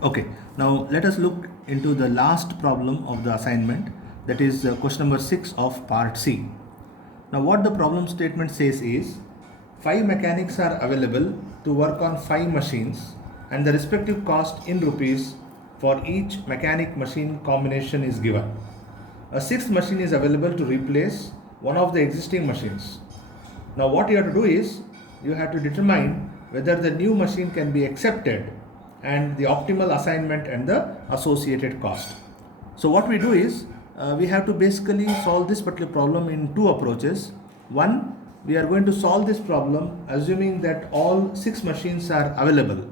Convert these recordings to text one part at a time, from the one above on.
Okay, now let us look into the last problem of the assignment, that is question number 6 of part C. Now what the problem statement says is 5 mechanics are available to work on 5 machines and the respective cost in rupees for each mechanic machine combination is given. A sixth machine is available to replace one of the existing machines. Now what you have to do is you have to determine whether the new machine can be accepted and the optimal assignment and the associated cost. So what we do is we have to basically solve this particular problem in two approaches. One, we are going to solve this problem assuming that all 6 machines are available.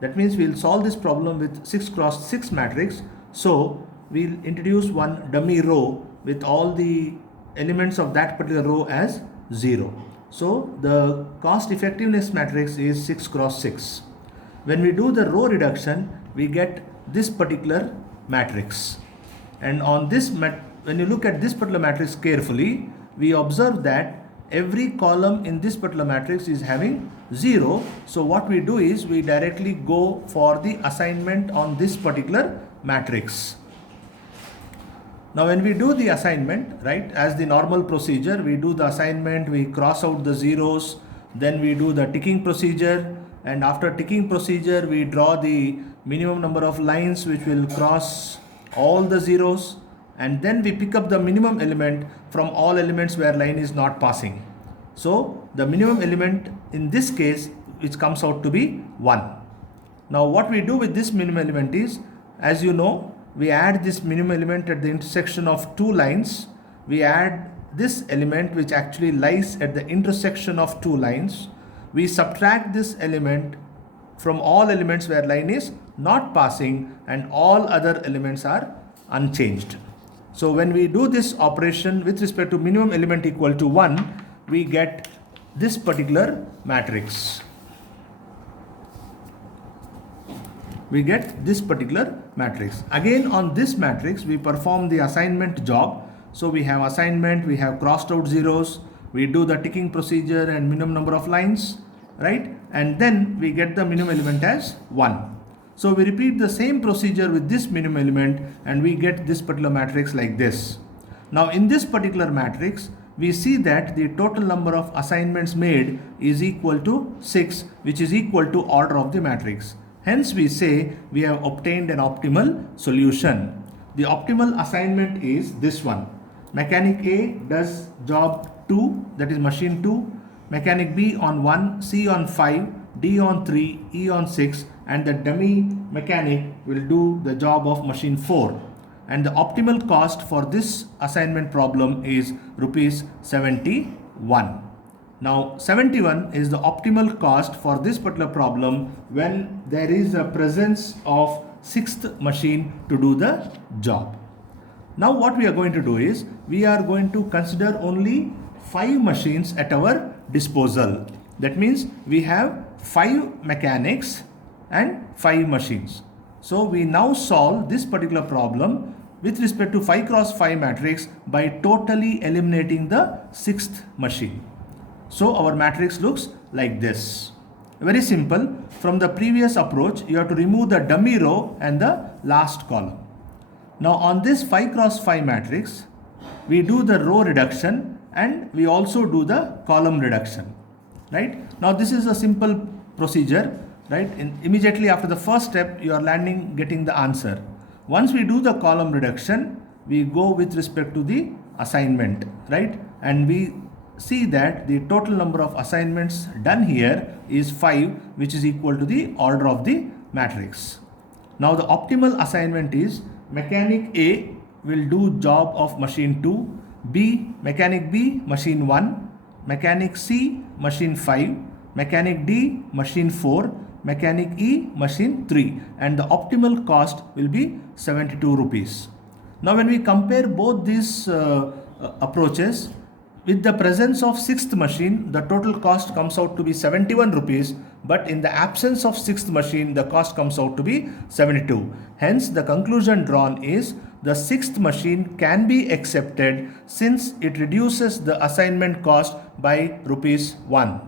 That means we'll solve this problem with 6 cross 6 matrix. So we'll introduce one dummy row with all the elements of that particular row as 0. So the cost effectiveness matrix is 6 cross 6. When we do the row reduction, we get this particular matrix. And on this, when you look at this particular matrix carefully, we observe that every column in this particular matrix is having 0. So what we do is we directly go for the assignment on this particular matrix. Now when we do the assignment, right, as the normal procedure, we do the assignment, we cross out the zeros, then we do the ticking procedure, and after ticking procedure we draw the minimum number of lines which will cross all the zeros, and then we pick up the minimum element from all elements where line is not passing. So the minimum element in this case, which comes out to be 1. Now what we do with this minimum element is, as you know, we add this minimum element at the intersection of two lines. We add this element which actually lies at the intersection of two lines. We subtract this element from all elements where line is not passing, and all other elements are unchanged. So when we do this operation with respect to minimum element equal to 1, we get this particular matrix. We get this particular matrix. Again, on this matrix we perform the assignment job. So we have assignment, we have crossed out zeros, we do the ticking procedure and minimum number of lines, right? And then we get the minimum element as 1. So we repeat the same procedure with this minimum element and we get this particular matrix like this. Now in this particular matrix, we see that the total number of assignments made is equal to 6, which is equal to order of the matrix. Hence we say we have obtained an optimal solution. The optimal assignment is this one. Mechanic A does job 2, that is machine 2. Mechanic B on 1, C on 5, D on 3, E on 6, and the dummy mechanic will do the job of machine 4. And the optimal cost for this assignment problem is rupees 71. Now 71 is the optimal cost for this particular problem when there is a presence of 6th machine to do the job. Now what we are going to do is we are going to consider only 5 machines at our disposal. That means we have 5 mechanics and 5 machines. So we now solve this particular problem with respect to 5 cross 5 matrix by totally eliminating the 6th machine. So our matrix looks like this. Very simple. From the previous approach, you have to remove the dummy row and the last column. Now on this 5 cross 5 matrix, we do the row reduction and we also do the column reduction. Right? Now this is a simple procedure. Right? Immediately after the first step, you are getting the answer. Once we do the column reduction, we go with respect to the assignment. Right? And we see that the total number of assignments done here is 5, which is equal to the order of the matrix. Now the optimal assignment is mechanic A will do job of machine 2, mechanic B machine 1, mechanic C machine 5, mechanic D machine 4, mechanic E machine 3, and the optimal cost will be 72 rupees. Now when we compare both these approaches, with the presence of 6th machine, the total cost comes out to be 71 rupees, but in the absence of 6th machine, the cost comes out to be 72. Hence, the conclusion drawn is the 6th machine can be accepted since it reduces the assignment cost by rupees 1.